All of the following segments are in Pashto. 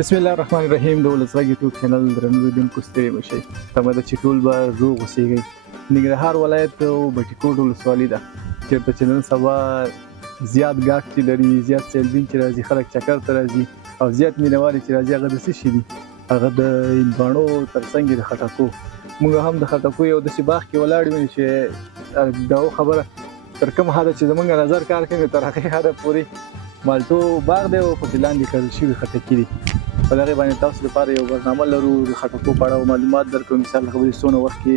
بسم الله الرحمن الرحیم. د ولسغږ یوټیوب چینل درنو لیدونکو ستړي مه شئ. تمه ده چې ټول به روغ اوسېږئ. ننګرهار ولایت بټي کوټ ولسوالي ده چېرته چې نن سبا زیات ګاټ چې لري، زیات سیلبین چې راځي، خلک چکر ته راځي او زیات مینهوال چې راځي. هغه د څه شي دي؟ هغه د هندواڼو تر څنګ د خټکو. موږ هم د خټکو یو داسې باغ کې ولاړ یو چې دا خبره تر کوم حده چې زموږ نظر کار کوي تر هغې حده پورې مالټو باغ دی او پکې لاندې کرل شوي خټکي دي. په دغې باندې تاسو لپاره یو برنامه لرو د خټکو په اړه معلومات درکړو. مثال خبرې څونه وخت کې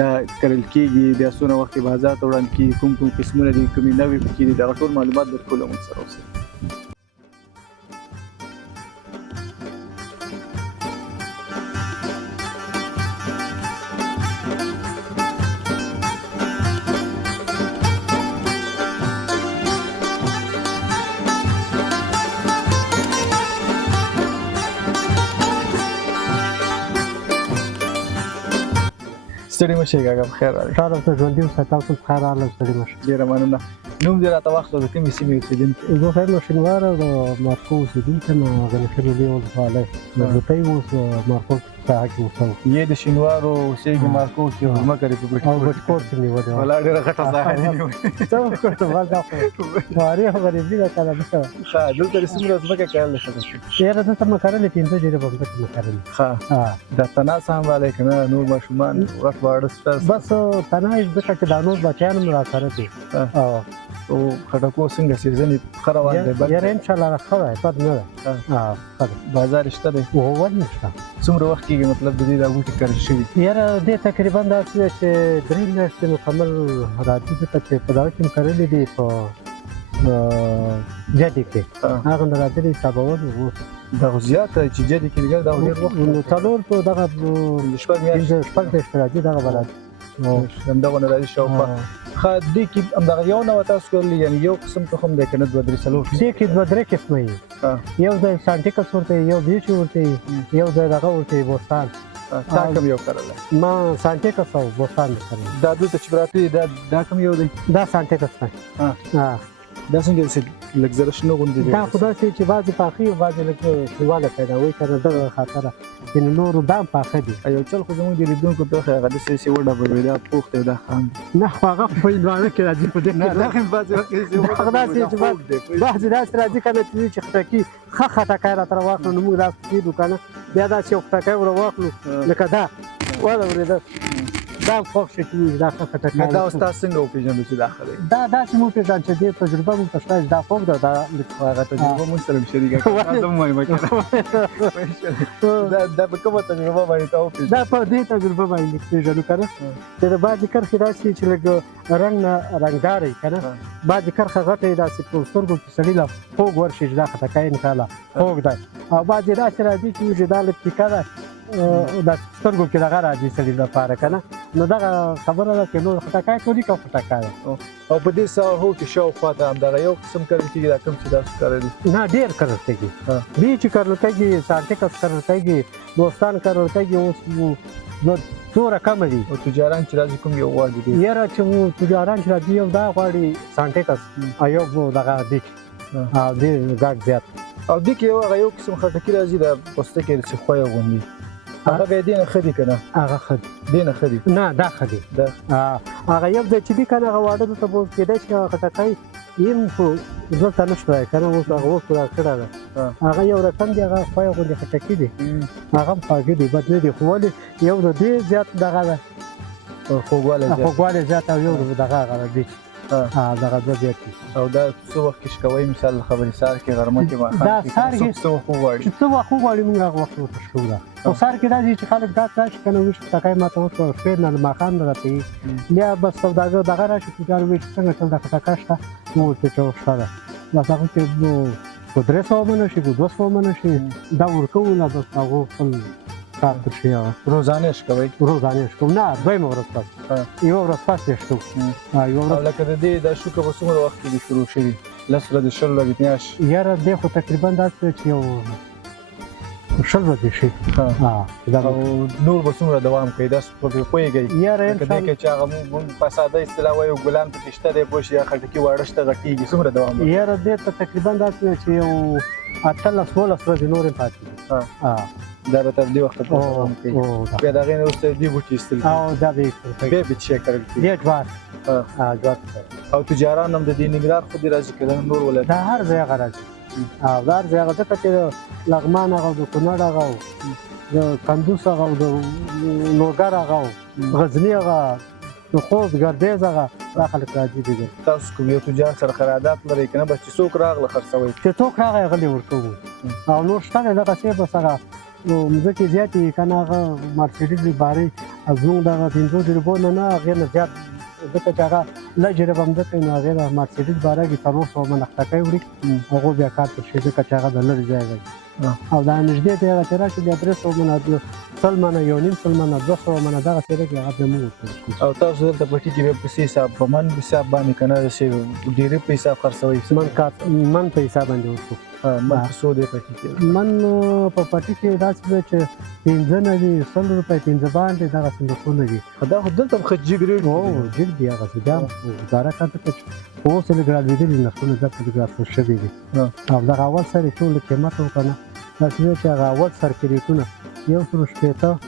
دا کرل کېږي، بیا څونه وخت کې بازار ته وړاندې کېږي، کوم کوم قسمونه دي، کومې نوې پکې دي، دغه ټول معلومات درکول موږ سره اوسئ. ستړي مه شئ کاکا، په خیر راغلئ. ټول ته ژوندي اوسه، تاسو په خیر راغلئ، ستړي مه شئ. ډېره مننه. نوم دې راته واخله، د کومې سیمې اوسېدونکی؟ زه خیر نوشینوار د مارکو اوسېدونکی یم. غنیخېل لوی ولسوالۍ مضبوطۍ اوس مارکو ساحه کې اوسم. یې د شینوارو اوسېږي مارکو کې ځمکه دی په بټي او بټي کوټ کې نیولې وه. والله ډېره غټه ساحه دې نیولې. څه وکړو بس دا خو خواري خو غریبي ده که نه. ښه، دلته دې څومره ځمکه کرلې خټکي؟ یاره دلته مې کرلې 15 جریبه ځمکه مې کرلې. ښه، دا تنه سنبالئ که نه نور ماشومان غټ واړه ستا؟ بس تنه یې ځکه چې دا نور بچیان هم راسره دي. او خټکو څنګه سیزن یې ښه روان دی؟ یاره انشاءالله ښه دی، بد نه دی. ښه دی. بازار شته دی؟ ولې نشته. څومره وخت کېږي مطلب د دې دا بوټي کرل شوي؟ یاره دې تقریبا داسې ده چې 3 میاشتې مکمل راځي، ځکه چې په دغه کې مې کرلي دي په جدي کې. هغه نه راځلي حسابول اوس دا خو زیات دی چې جدي کې لګر دا ډېر وخت نو څلور په دغه شپږ میاشتې راځي دغه به راځي. همدغه نه راځي شاوخوا. ښه، دې کې همدغه یو نوع تاسو کرلي، یعنې یو قسم تخم دی که نه 2 3 4؟ دې کې 2 3 قسمه وي. یو ځای سانټیکس ورته وي، یو بیوچي ورته وي، یو ځای دغه ورته وي بوستان. تا کوم یو کرلی؟ ما سانټیکس او بوستان مې کرلی. دا دلته چې پراته دي دا کوم یو دی؟ دا سانټیکس دی. دا څنګه داسې لږ زره شنه غوندې دی؟ دا خو داسې چې بعضې پاخه وي، بعضې لږ شنواله پیداوي که نه، دغه خاطره یعنې نورو دا هم پاخه دي. یو چل خو زموږ د لیدونکو ته ښایي هغه داسې وډبوي، دا پوخ دی، دا خام دی. نه خو هغه په هندواڼه کې راځي. په دې نه دا خو بعضې وخت کې بعضې داسې راځي که نه چې خټکي ښه خټکی راته راواخلو نو موږ داسې کېږو که نه، بیا داسې یو خټکی ورواخلو لکه دا واورېده، دا خوښ شي چې دا ښه خټکی. دا اوس تاسو څنګه وپېژندو چې دا ښه دی؟ دا داسې مو وپېژند چې دې تجربه مونږ ته شته چې دا خوږ ده. دا هغه تجربه مونږ سره هم شریکه کړه. دا مو وایم که دا په کومه تجربه باندې تا وپېژندو؟ دا په دې تجربه باندې پېژنو که نه، چې د بعضې کرښې داسې چې لږ رنګ نه رنګداره وي که نه، بعضې کرښه غټه وي داسې په سترګو کې سړي له خوږ ورشي چې دا خټکی انشاءالله خوږ دی. او بعضې داسې راځي چې دا لږ تیکه ده، د سترګو کې دغه راځي سړي لپاره که نه. نو دغه خبره ده چې نور خټکی ټولي کوم خټکی ده. او په دې ساحو کې شاوخوا ته همدغه یو قسم کرل کېږي، دا کوم چې تاسو کرلي؟ نه ډېر کرل کېږي. بیچ کرل کېږي، سانټیکس کرل کېږي، بوستان کرل کېږي. اوس څومره کمه دي. او تجاران چې راځي کوم یو غواړي دي؟ یاره چې تجاران چې راځي یو دا غواړي سانټیکس او یو دغه بیچ او دې ګاډ زیات. او دې کې هغه یو قسم خټکي راځي د پوستکي چې خویه غوندي، هغه بیا دې نه ښه دي که نه؟ هغه ښه دي. دې نه ښه دي؟ نه دا ښه دي. هغه یو ځای چې دي که نه، هغه واړه دلته به اوس کېدای شي هغه خټکی یم خو دلته نه شته که نه، اوس هغه اوس را کړې ده. هغه یو رقم دي، هغه خویه غوندې خټکي دي، هغه هم خواږه دي، بد نه دي. خو ولې یو د دې زیات دغه ده، خوږوالی زیات، او یو دغه هغه ده بیچ دغه دوه زیات دي. او دا څه وخت کې شکوئ؟ مثال خبرې سهار کې، غرمه کې، ماښام کې، څه وخت وغواړي؟ چې څه وخت وغواړي موږ هغه وخت ورته شکو ده. خو سهار کې دا دي چې خلک دا راشي که نه ویش خټکی ماته وشوه، شپې نه ماښام نه راته وي، بیا بس سوداګر دغه راشي تجار وایي چې څنګه چل دا خټکی شته، موږ ورته چې شته ده. بس هغه کې په 300 منه شي، په 200 منه شي، دا ورکوو نه، بس هغو خپل کار تر شي. روزانه یې شکوئ؟ روزانه یې شکوم. نه دویمه ورځ پس، یوه ورځ پس یې شکو. او لکه د دې دا شوکه په څومره وخت کې دي شروع شوي؟ 10 ورځې، 20 ورځې، میاشت؟ یاره دې خو تقریبا داسې چې یو شل ورځې شي چې دا او نور به څومره دوام کوي دا پوهېږئ یاره لکه دې کې چې هغه موږ په ساده اصطلاح وایو ګلان پکې شته دی پوه شي یا خټکي واړه شته غټېږي څومره دوام کوي یاره دې ته تقریبا داسې چې یو 18-19 ورځې نورې پاتې دي دا به تر دې وخته پورې دوام کوي بیا د هغې نه وروسته دې بوټي ایستل او دا به بیا به څه شی کرل کېږي بیا جوار او تجاران هم د دې ننګرهار خو دې راځي که د نور ولایت دا هر ځای هغه راځي او دا هر ځای هغه ځکه چې لغمان هغه د کونړ هغه د کندوز هغه او د لوګر هغه غزني هغه د خوست ګردیز هغه دا خلک راځي دي تاسو کوم یو تجار سره قرارداد لرئ که نه بس چې څوک راغله خرڅوئ چې څوک راغی هغه یې ورکوو او نور شته دی دغسې بس هغه مځکې زیاتې که نه هغه مرسیډیز بارې زموږ دغه 500 جریبو نه هغې نه زیات ځکه چې هغه لږ جریبه مځکه وي نو هغې د مرسیډیز باره کې 400 منه خټکی وړي هغو بیا کار ته شي ځکه چې هغه د لرې ځای دی او دا نږدې ته هغه چې راشي بیا 300 منه 100 منه 1.5 منه 200 منه دغسې دی چې هغه بیا موږ ورکوو او تاسو دلته پټي کې بیا په څه حساب په من حساب باندې که نه چې ډېرې په حساب خرڅوئ من په حساب باندې ورکوو من په څو دی پټي کې من په پټي کې داسې دی چې 15 نه دي 100 روپۍ 15 باندې دغه صندوقونه دي دا خو دلته هم ښه جګ ریټ جګ دي هغسې بیا ګزاره کوه ځکه چې خو اوس یې لږ رالوېدلي نرخونه بیا په لږ راټول شوي دي او دغه اول سر یې ټول قیمت و که نه داسې دی چې هغه اول سر کریټونه 160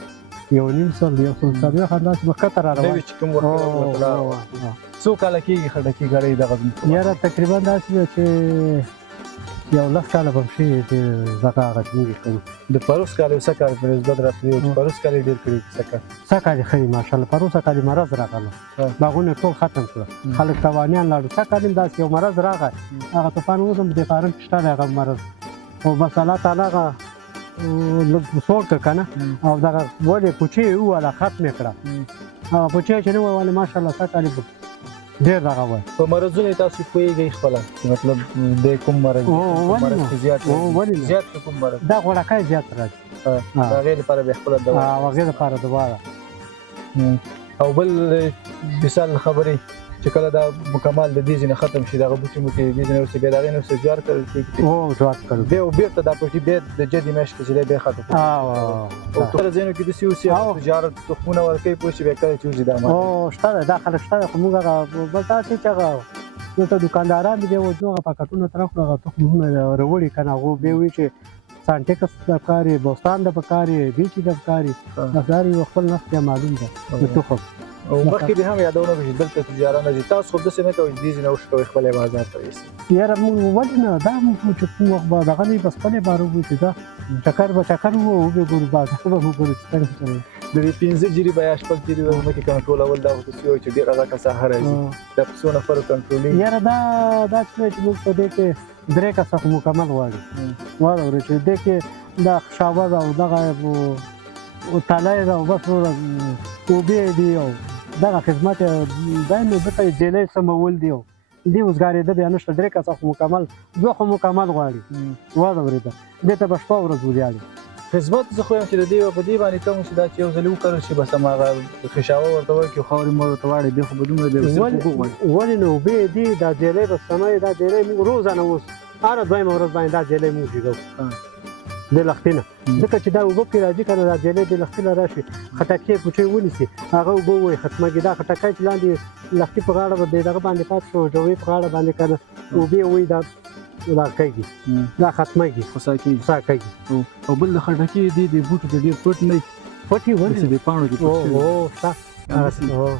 1.5 140 همداسې به ښکته را روان چې کوم څو کاله کېږي خټکي ګړۍ دغه یاره تقریبا داسې دی چې یو 10 کاله به هم شي چې دغه هغه موږ یې کوو د پروس کال یو څه کال پرې زده راته دی چې پروس کال یې ډېر کړي څه کال یې ښه دي ماشاءالله پروسه کال یې مرض راغله باغونه ټول ختم کړه خلک تاوانیان لاړو څه کال یې داسې یو مرض راغی هغه طوفان اوس هم د فارم کې شته دی هغه مرض خو بس الله تعالی هغه لږ سوړ کړه که نه او دغه ولې پوچې یې وواله ختم یې کړه هغه پوچې چې نه ووالې ماشاءالله څه کال یې ډېر دغه وایي په مرضونو یې تاسو پوهېږئ خپله مطلب د کوم مرض ولې زیات کوم مرض دا غوړکی زیات راځي د هغې لپاره بیا خپله دوا هغې لپاره دوا ده او بل مثال خبرې چې کله دا مکمل د دې ځینې ختم شي دغه بوټي موټي د دې ځینې وروسته بیا د هغې نه وروسته جوار کرل کېږي جوار کرل بیا بېرته دا پټي بیا د جدي میاشت کې چې دی بیا ختم او ټوله ځایونو کې داسې اوسي تجار تخمونه ورکوي پوه شي بیا کله چې وځي دا شته دی دا خلک شته دی خو موږ هغه بل داسې چې هغه دلته دوکانداران دي بیا وځو هغه پاکټونه ته راکړو هغه تخمونه راوړي که نه هغو بیا وایي چې سانټکس د پکار یې بوستان د پکار یې بیچي د پکار یې بس دا یو خپل نفس بیا معلوم ده د تخم او مخکې دې هم یادونه وکړي چې دلته تجاران راځي تاسو خو داسې نه کوئ دې ځینې اوښ کوئ خپل یې بازار ته یوسئ یاره موږ ولې نه دا موږ چې کوم وخت به دغه نه وي بس خپل یې بار وګورو چې دا چکر به چکر وبې ګورو بازار به وګورو چې څنګه چلوي د دې 15 جریبه یا 6 جریبه ځمکې کنټرولول دا خو داسې وایي چې ډېر هغه کسه راځي دا په څو نفرو کنټرولېږي یاره دا چې موږ په دې کې 3 کسه خو مکمل غواړي واورئ چې دې کې دا خشابه ده او دغه تالی ده او بس اوبې دي او دغه خدمت دی نو ځکه یې جیلی سمول دي او دې اوسګارېده بیا نشته 3 کسه خو مکمل 2 خو مکمل غواړي واورېده دې ته به 6 ورځ ولیاړي خدمت زه خو یم چې د دې په دې باندې کوم چې دا چې یو ځل وکړل شي بس هماغه خشاوه ورته ورکړي خاورې مور ورته واړي دی خو به دومره دی ولې نو اوبې دي دا جیلی به سموي دا جیلی موږ روزانه اوس هره دویمه ورځ باندې دا جیلی موږ جګو د لښتې نه ځکه چې دا اوبه پرې راځي که نه دا جیلی د لښتې نه راشي خټکي پوچۍ ونیسي هغه اوبه ووایي ختمېږي دا خټکی چې لاندې لښتې په غاړه به د دغه باندې پاتې شو جوې په غاړه باندې که نه اوبې وایي دا کېږي دا ختمېږي خوسا کېږي او بل د خټکي دې بوټو کې ډېر پټ نه وي پټ یې ولې د پاڼو کې شته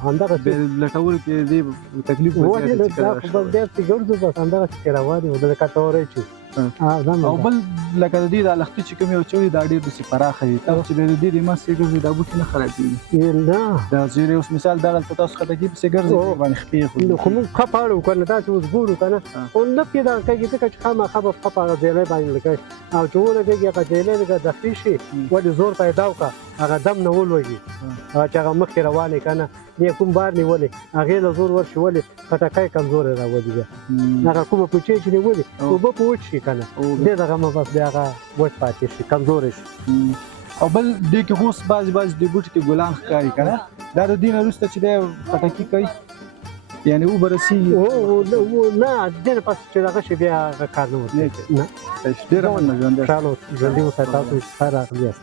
همدغسې لټول کې دې تکلیف ولې دا خو بس ډېر چې ګرځو بس همدغسې کې روان یو د کټورۍ چې او بل لکه د دې دا لښتې چې کوم یو چوي دا ډېر داسې پراخه دي تاسو چې د دې د منځ کې ګرځئ دا بوټي نه خرابېږي نه دا زیری اوس مثال دغلته تاسو خټکي پسې ګرځئ باندې خپې خو موږ ښه پاړو که نه داسې اوس ګورو که نه خو نه پرې دغه کېږي ځکه چې خامخا به ښه په هغه ځیلی باندې لګوي او چې ولګېږي هغه ځیلی لږه دخلي شي ولې زور پیدا وکړه هغه دم نه ولوږي هغه چې هغه مخکې روانې که نه دې کوم بار نیولې هغې له زور ورشي ولې خټکی کمزوری راولي بیا هغه کومه پوچې چې نیولې اوبه په وچ شي که نه دې دغه مه بس بیا هغه وچ پاتې شي کمزوری شي او بل دې کې خو اوس بعضې دې بوټي کې ګلان ښکاري که نه دا د دې نه وروسته چې دی خټکي کوي یعنی او برسي او نه ډېر پس چې هغه شي بیا کار نه وکړي نه ډېره مننه ژوندی شالو ژوندي اوسه تاسو ښه راغلي یاست